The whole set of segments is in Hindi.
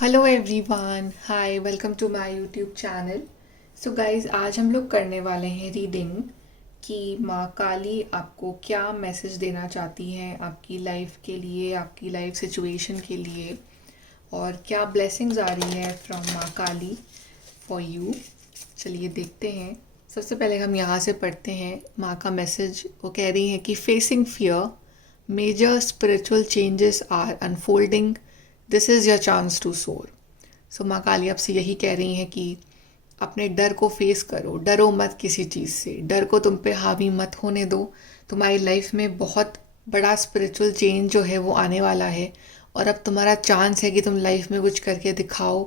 Hello everyone, hi, welcome to my YouTube channel. So guys, आज हम लोग करने वाले हैं रीडिंग कि माँ काली आपको क्या मैसेज देना चाहती हैं आपकी लाइफ के लिए, आपकी लाइफ सिचुएशन के लिए, और क्या ब्लेसिंग्स आ रही है from Maa Kali for you. चलिए देखते हैं। सबसे पहले हम यहाँ से पढ़ते हैं माँ का मैसेज। वो कह रही हैं कि facing fear, major spiritual changes are unfolding, this is your chance to soar. So माँ काली आपसे यही कह रही हैं कि अपने डर को फेस करो, डरो मत किसी चीज़ से, डर को तुम पे हावी मत होने दो। तुम्हारी लाइफ में बहुत बड़ा स्पिरिचुअल चेंज जो है वो आने वाला है, और अब तुम्हारा चांस है कि तुम लाइफ में कुछ करके दिखाओ।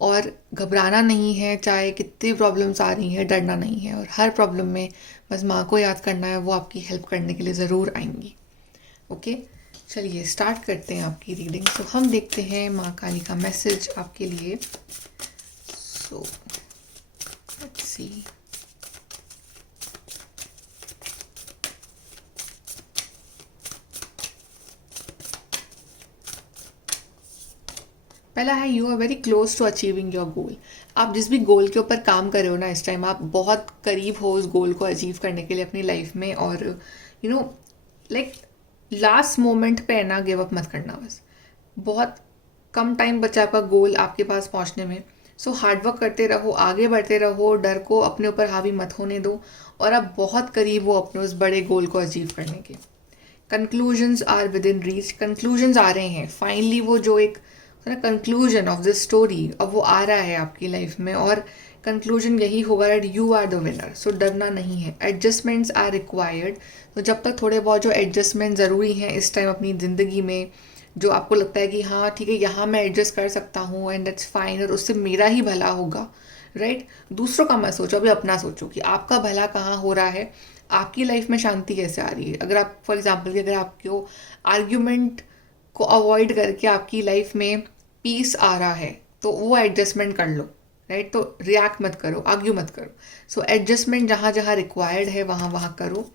और घबराना नहीं है, चाहे कितनी प्रॉब्लम्स आ रही हैं, डरना नहीं है। और हर प्रॉब्लम में बस माँ को याद करना है, वो आपकी हेल्प करने के लिए ज़रूर आएंगी। ओके, चलिए स्टार्ट करते हैं आपकी रीडिंग। तो हम देखते हैं माँ काली का मैसेज आपके लिए। So let's see. पहला है, you are very close to achieving your goal. आप जिस भी गोल के ऊपर काम कर रहे हो ना, इस टाइम आप बहुत करीब हो उस गोल को अचीव करने के लिए अपनी लाइफ में। और you know, like last moment पे है ना, गिव अप मत करना। बस बहुत कम टाइम बचा आपका गोल आपके पास पहुंचने में। सो हार्डवर्क करते रहो, आगे बढ़ते रहो, डर को अपने ऊपर हावी मत होने दो, और आप बहुत करीब हो अपने उस बड़े गोल को अचीव करने के। Conclusions are within reach, conclusions आ रहे हैं फाइनली। वो जो एक कंक्लूजन ऑफ दिस स्टोरी अब वो आ रहा है आपकी लाइफ में, और कंक्लूजन यही होगा that you are the winner. So डरना नहीं है। Adjustments are required. तो जब तक थोड़े बहुत जो एडजस्टमेंट ज़रूरी हैं इस टाइम अपनी ज़िंदगी में, जो आपको लगता है कि हाँ ठीक है, यहाँ मैं एडजस्ट कर सकता हूँ एंड दैट्स फाइन, और उससे मेरा ही भला होगा, राइट। दूसरों का मत सोचो, अभी अपना सोचो कि आपका भला कहाँ हो रहा है, आपकी लाइफ में शांति कैसे आ रही है। अगर आप फॉर एग्जाम्पल कि अगर आपको आर्ग्यूमेंट को अवॉइड करके आपकी लाइफ में पीस आ रहा है, तो वो एडजस्टमेंट कर लो, राइट। तो रिएक्ट मत करो, आर्ग्यू मत करो। सो एडजस्टमेंट जहाँ जहाँ रिक्वायर्ड है वहाँ वहाँ करो।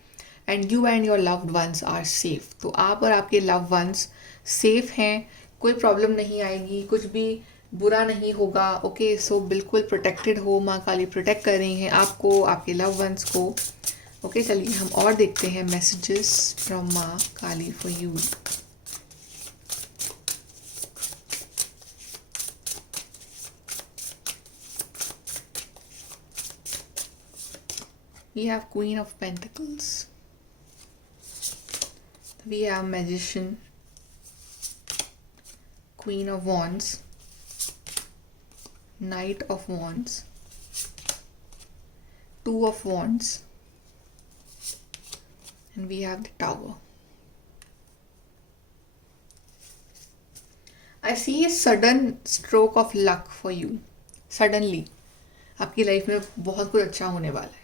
And your loved ones are safe. तो आप और आपके लव वंस सेफ हैं, कोई प्रॉब्लम नहीं आएगी, कुछ भी बुरा नहीं होगा। ओके, सो बिल्कुल प्रोटेक्टेड हो। माँ काली प्रोटेक्ट कर रही हैं आपको, आपके लव वंस को। ओके, चलिए हम और देखते हैं messages from Maa Kali for you. We have Queen of Pentacles. We have Magician, Queen of Wands, Knight of Wands, Two of Wands, and we have the Tower. I see a sudden stroke of luck for you. Suddenly, आपकी लाइफ में बहुत कुछ अच्छा होने वाला है,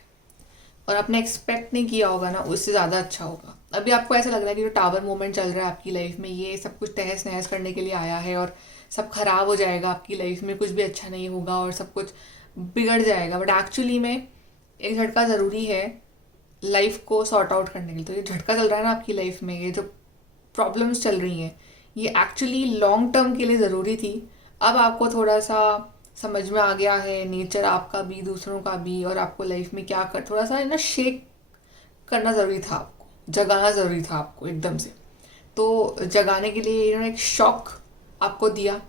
और आपने एक्सपेक्ट नहीं किया होगा ना, उससे ज़्यादा अच्छा होगा। अभी आपको ऐसा लग रहा है कि जो टावर मोमेंट चल रहा है आपकी लाइफ में, ये सब कुछ तहस नहस करने के लिए आया है, और सब खराब हो जाएगा आपकी लाइफ में, कुछ भी अच्छा नहीं होगा और सब कुछ बिगड़ जाएगा। बट एक्चुअली में एक झटका ज़रूरी है लाइफ को सॉर्ट आउट करने के लिए। तो ये झटका चल रहा है ना आपकी लाइफ में, ये जो प्रॉब्लम्स चल रही हैं, ये एक्चुअली लॉन्ग टर्म के लिए ज़रूरी थी। अब आपको थोड़ा सा समझ में आ गया है नेचर आपका भी, दूसरों का भी, और आपको लाइफ में क्या कर, थोड़ा सा ना शेक करना ज़रूरी था आपको, जगाना ज़रूरी था आपको एकदम से। तो जगाने के लिए इन्होंने एक शॉक आपको दिया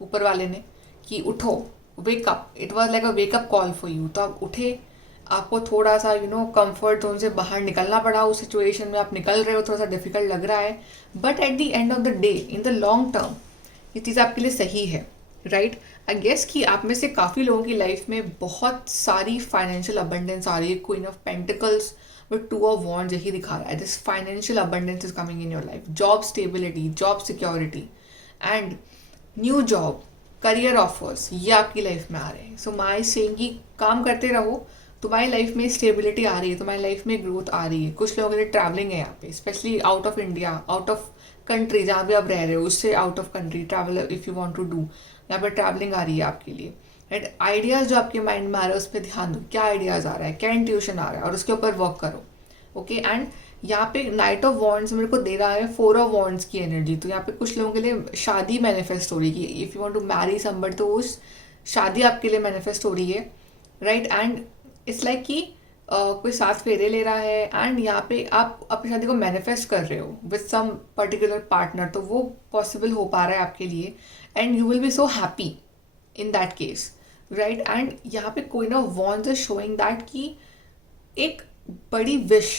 ऊपर वाले ने कि उठो, wake up. It was like a wake up call for you. तो आप उठे, आपको थोड़ा सा कंफर्ट जोन से बाहर निकलना पड़ा। उस सिचुएशन में आप निकल रहे हो, थोड़ा सा डिफिकल्ट लग रहा है, but at the end of the day, in the long term, ये चीज़ आपके लिए सही है, राइट। आई गेस कि आप में से काफ़ी लोगों की लाइफ में बहुत सारी फाइनेंशियल अबंडेंस आ रही है। Queen of pentacles with two of wands यही दिखा रहा है, this financial abundance is coming in your life. Job stability, job security and new job, career offers, ये आपकी लाइफ में आ रहे हैं। सो माई सेइंग कि काम करते रहो, तुम्हारी लाइफ में स्टेबिलिटी आ रही है, तुम्हारी लाइफ में ग्रोथ आ रही है। कुछ लोगों के लिए ट्रैवलिंग है यहाँ पे, specially out of India, out of country, जहाँ भी आप रह रहे हो उससे out of country travel if you want to do, यहाँ पर ट्रैवलिंग आ रही है आपके लिए, राइट। आइडियाज़ जो आपके माइंड में आ रहा है उस पर ध्यान दो, क्या आइडियाज़ आ रहा है, क्या इंट्यूशन आ रहा है, और उसके ऊपर वर्क करो। ओके, एंड यहाँ पे नाइट ऑफ वॉन्ड्स मेरे को दे रहा है 4 ऑफ वॉन्ड्स की एनर्जी। तो यहाँ पे कुछ लोगों के लिए शादी मैनिफेस्ट हो रही है, if you want to marry somebody तो उस शादी आपके लिए मैनिफेस्ट हो रही है, राइट। एंड इट्स लाइक कि कोई 7 फेरे ले रहा है एंड यहाँ पे आप अपनी शादी को मैनिफेस्ट कर रहे हो विद सम पर्टिकुलर पार्टनर, तो वो पॉसिबल हो पा रहा है आपके लिए and you will be so happy in that case, right. And यहाँ पे कोई ना वॉन्ट्स इज शोइंग दैट कि एक बड़ी विश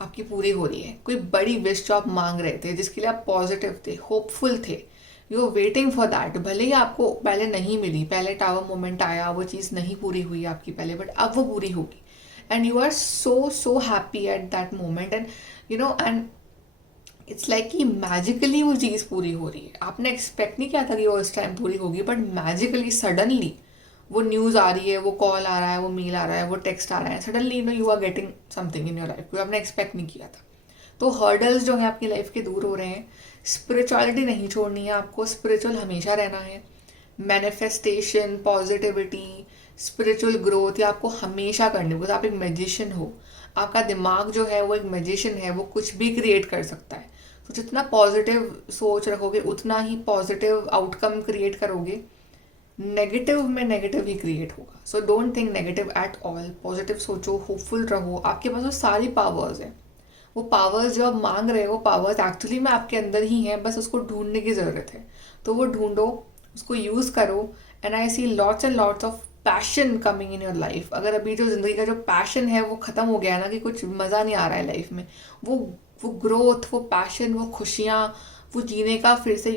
आपकी पूरी हो रही है, कोई बड़ी विश जो आप मांग रहे थे, जिसके लिए आप पॉजिटिव थे, होपफुल थे, you are waiting for that. भले ही आपको पहले नहीं मिली, पहले टावर मोमेंट आया, वो चीज़ नहीं पूरी हुई आपकी पहले, बट अब वो पूरी होगी and you are so happy at that moment and and it's like कि मैजिकली वो चीज़ पूरी हो रही है। आपने एक्सपेक्ट नहीं किया था कि वो उस टाइम पूरी होगी, बट मैजिकली सडनली वो न्यूज़ आ रही है, वो कॉल आ रहा है, वो मेल आ रहा है, वो टेक्स्ट आ रहा है, suddenly you are getting something in your life, कोई आपने एक्सपेक्ट नहीं किया था। तो हर्डल्स जो है आपकी लाइफ के दूर हो रहे हैं। स्पिरिचुअलिटी नहीं छोड़नी है आपको, स्पिरिचुअल हमेशा रहना है। मैनिफेस्टेशन, पॉजिटिविटी, स्पिरिचुअल ग्रोथ ये आपको हमेशा करनी, बिकॉज आप एक मैजिशियन हो। आपका दिमाग जो है वो एक मैजिशियन है, वो कुछ भी क्रिएट कर सकता है। तो जितना पॉजिटिव सोच रखोगे उतना ही पॉजिटिव आउटकम क्रिएट करोगे। नेगेटिव में नेगेटिव ही क्रिएट होगा। So don't think negative at all, positive सोचो, होपफुल रहो। आपके पास वो सारी पावर्स हैं, वो पावर्स जो आप मांग रहे हो वो पावर्स एक्चुअली में आपके अंदर ही हैं, बस उसको ढूंढने की ज़रूरत है। तो वो ढूंढो, उसको यूज़ करो and I see lots and lots of passion coming in your life. अगर अभी जो ज़िंदगी का जो पैशन है वो ख़त्म हो गया है ना, कि कुछ मज़ा नहीं आ रहा है लाइफ में, वो ग्रोथ, वो पैशन, वो खुशियाँ, वो जीने का फिर से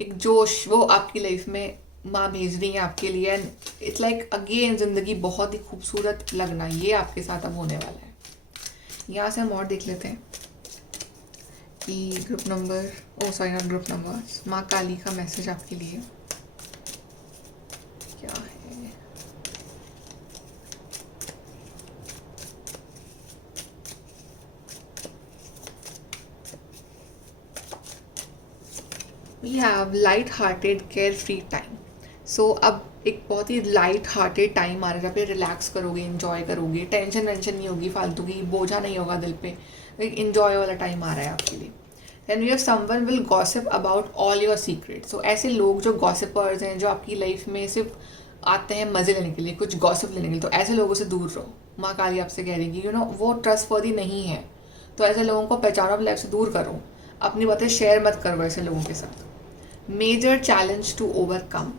एक जोश वो आपकी लाइफ में माँ भेज रही है आपके लिए एंड इट्स लाइक अगेन ज़िंदगी बहुत ही खूबसूरत लगना, ये आपके साथ अब होने वाला है। यहाँ से हम और देख लेते हैं कि group number not group number, Maa Kali का मैसेज आपके लिए क्या है। We have light hearted care free time. So अब एक बहुत ही लाइट हार्टेड टाइम आ रहा है जहाँ पे रिलैक्स करोगे, इन्जॉय करोगे, टेंशन वेंशन नहीं होगी, फालतू की बोझा नहीं होगा दिल पे, एक इन्जॉय वाला टाइम आ रहा है आपके लिए। Then we have someone will gossip about all your secret. So ऐसे लोग जो गॉसिपर्स हैं, जो आपकी लाइफ में सिर्फ आते हैं मज़े लेने के लिए, कुछ गॉसिप लेने के लिए, तो ऐसे लोगों से दूर रहो। माँ काली आपसे कह रही है वो ट्रस्टवर्दी नहीं है, तो ऐसे लोगों को पहचानो, अपनी लाइफ से दूर करो, अपनी बातें शेयर मत करो ऐसे लोगों के साथ। मेजर चैलेंज टू ओवरकम,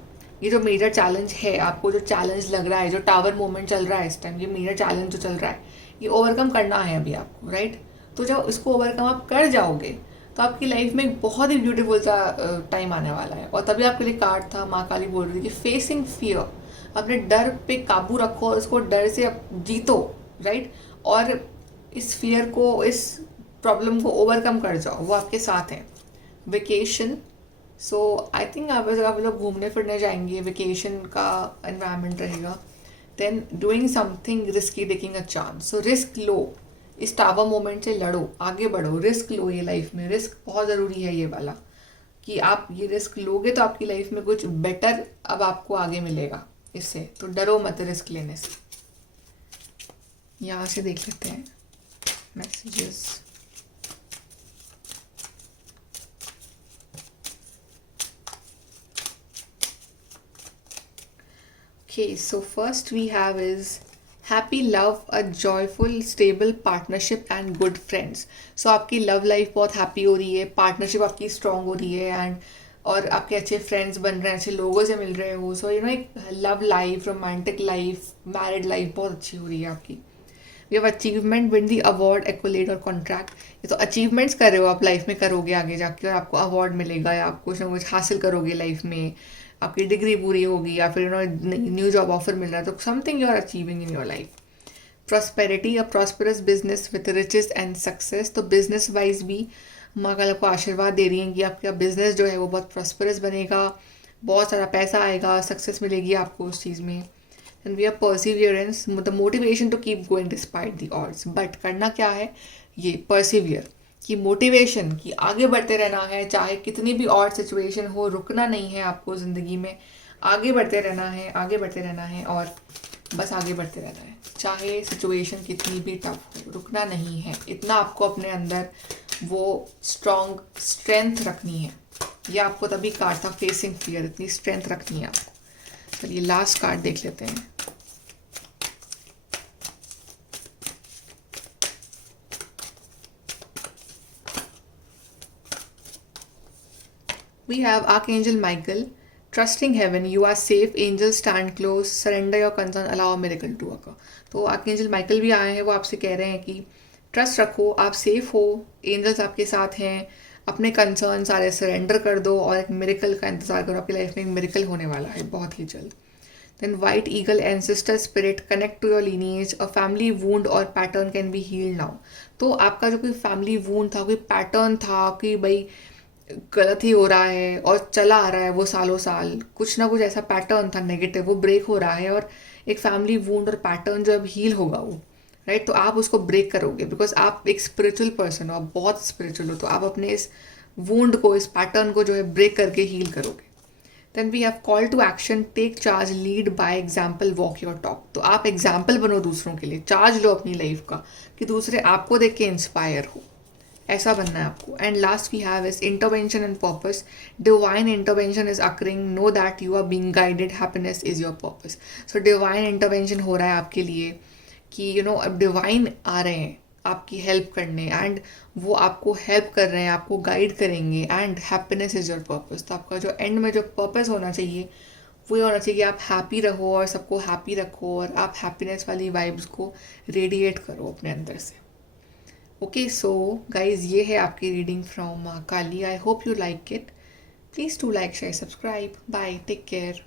ये जो मेजर चैलेंज है, आपको जो चैलेंज लग रहा है, जो टावर मोमेंट चल रहा है इस टाइम, ये मेजर चैलेंज जो चल रहा है, ये ओवरकम करना है अभी आपको, राइट। तो जब इसको ओवरकम आप कर जाओगे तो आपकी लाइफ में एक बहुत ही ब्यूटीफुल सा टाइम आने वाला है। और तभी आपके लिए कार्ड था, माँ काली बोल रही थी कि फेसिंग फियर, अपने डर पे काबू रखो और उसको डर से जीतो, राइट। और इस फियर को, इस प्रॉब्लम को ओवरकम कर जाओ, वो आपके साथ हैं। वेकेशन, सो आई थिंक आप लोग घूमने फिरने जाएंगे, वेकेशन का एनवायरनमेंट रहेगा। Then doing something risky, taking a chance. So risk लो, इस टावर मोमेंट से लड़ो, आगे बढ़ो, रिस्क लो। ये लाइफ में रिस्क बहुत ज़रूरी है ये वाला, कि आप ये रिस्क लोगे तो आपकी लाइफ में कुछ बेटर अब आपको आगे मिलेगा इससे। तो डरो मत रिस्क लेने से। यहाँ से देख लेते हैं messages. Okay, so first we have is happy love, a joyful, stable partnership and good friends. So आपकी लव लाइफ बहुत हैप्पी हो रही है, पार्टनरशिप आपकी स्ट्रॉन्ग हो रही है एंड और आपके अच्छे फ्रेंड्स बन रहे हैं, अच्छे लोगों से मिल रहे हो। सो एक love life, romantic life, married life बहुत अच्छी हो रही है आपकी। We have achievement, win the award, accolade और कॉन्ट्रैक्ट। ये तो अचीवमेंट्स कर रहे हो आप लाइफ में, करोगे आगे जाके और आपको अवार्ड मिलेगा या आप कुछ ना कुछ हासिल करोगे लाइफ में, आपकी डिग्री पूरी होगी या फिर न्यू जॉब ऑफर मिल रहा है, तो something you are achieving in your life. Prosperity, a prosperous business with riches and success. तो बिजनेस वाइज भी माँ काल को आशीर्वाद दे रही हैं कि आपका बिजनेस जो है वो बहुत प्रॉस्परस बनेगा, बहुत सारा पैसा आएगा, सक्सेस मिलेगी आपको उस चीज़ में। And we are perseverance, the motivation to keep going despite the odds. But करना क्या है, ये परसिवियर की मोटिवेशन, कि आगे बढ़ते रहना है, चाहे कितनी भी और सिचुएशन हो, रुकना नहीं है आपको ज़िंदगी में, आगे बढ़ते रहना है, आगे बढ़ते रहना है। और बस आगे बढ़ते रहना है, चाहे सिचुएशन कितनी भी टफ हो, रुकना नहीं है। इतना आपको अपने अंदर वो स्ट्रॉन्ग स्ट्रेंथ रखनी है। ये आपको तभी कार्ड था, फेसिंग फियर, इतनी स्ट्रेंथ रखनी है आपको। चलिए लास्ट कार्ड देख लेते हैं। We have Archangel Michael. Trusting heaven, you are safe. Angels stand close. Surrender your concern. Allow a miracle to occur. तो आर्कएंजल माइकल भी आए हैं, वो आपसे कह रहे हैं कि ट्रस्ट रखो, आप सेफ हो, एंजल्स आपके साथ हैं, अपने कंसर्न सारे सरेंडर कर दो और एक मिरेकल का इंतजार करो। आपकी लाइफ में एक मिरेकल होने वाला है बहुत ही जल्द। Then white eagle, ancestor spirit, connect to your lineage, a family wound or pattern can be healed now. तो आपका जो कोई फैमिली वूंड था, कोई पैटर्न था कि भाई गलत ही हो रहा है और चला आ रहा है वो सालों साल, कुछ ना कुछ ऐसा पैटर्न था नेगेटिव, वो ब्रेक हो रहा है और एक फैमिली वूंड और पैटर्न जो अब हील होगा वो, राइट। तो आप उसको ब्रेक करोगे बिकॉज आप एक स्पिरिचुअल पर्सन हो, आप बहुत स्पिरिचुअल हो, तो आप अपने इस वूंड को, इस पैटर्न को जो है ब्रेक करके हील करोगे। Then we have call to action, take charge, lead by example, walk your talk. तो आप एग्जाम्पल बनो दूसरों के लिए, चार्ज लो अपनी लाइफ का कि दूसरे आपको देख के इंस्पायर हो, ऐसा बनना है आपको। And last we have is intervention and purpose, divine intervention is occurring, know that you are being guided, happiness is your purpose. So divine intervention हो रहा है आपके लिए कि अब डिवाइन आ रहे हैं आपकी हेल्प करने, एंड वो आपको हेल्प कर रहे हैं, आपको गाइड करेंगे, and happiness is your purpose. तो आपका जो एंड में जो पर्पस होना चाहिए वो ये होना चाहिए कि आप हैप्पी रहो और सबको हैप्पी रखो और आप हैप्पीनेस वाली वाइब्स को रेडिएट करो अपने अंदर से। ओके सो गाइज, ये है आपकी reading from Kali. I hope you like it. Please to like, share, subscribe. Bye, take care.